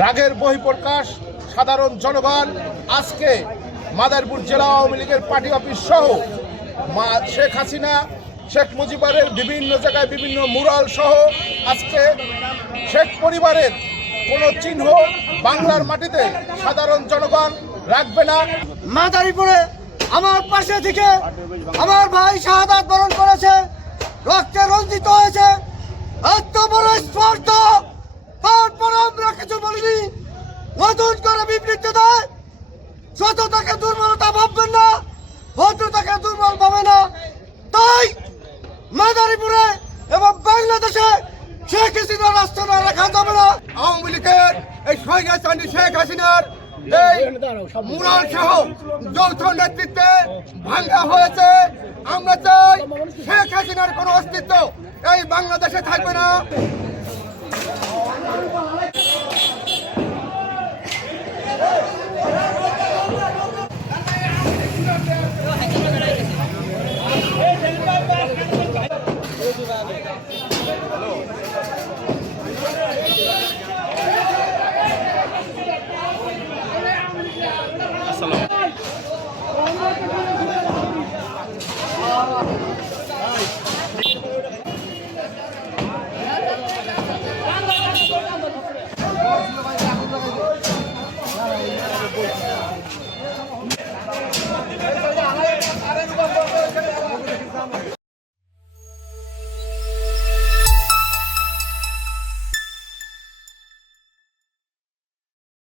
রাগের বহিঃপ্রকাশ সাধারণ জনগণ আজকে মাদারীপুর জেলা আওয়ামী লীগের পার্টি অফিস সহ শেখ হাসিনা শেখ মুজিবের বিভিন্ন জায়গায় বিভিন্ন মুরাল সহ আজকে শেখ পরিবারের কোনো চিহ্ন বাংলার মাটিতে সাধারণ জনগণ রাখবে না। মাদারীপুরে আমার পাশে থেকে আমার ভাই শাহাদাত বরণ করেছে, রক্তে রঞ্জিত হয়েছে, এত বড় স্পর্ধা, তারপর আমরা কিছু বলিনি। নতুন করে বিবৃতি দেয়, যত তাকে দুর্বলতা ভাববেন না, হয়তো তাকে দুর্বল পাবে না। তাই মাদারীপুরে এবং বাংলাদেশে শেখ হাসিনা রাষ্ট্র না রাখা যাবে না। আওয়ামী লীগের এই স্বৈরাচারী শেখ হাসিনার এই মুরাল সহ যৌথ নেতৃত্বে ভাঙ্গা হয়েছে। আমরা চাই শেখ হাসিনার কোনো অস্তিত্ব এই বাংলাদেশে থাকবে না।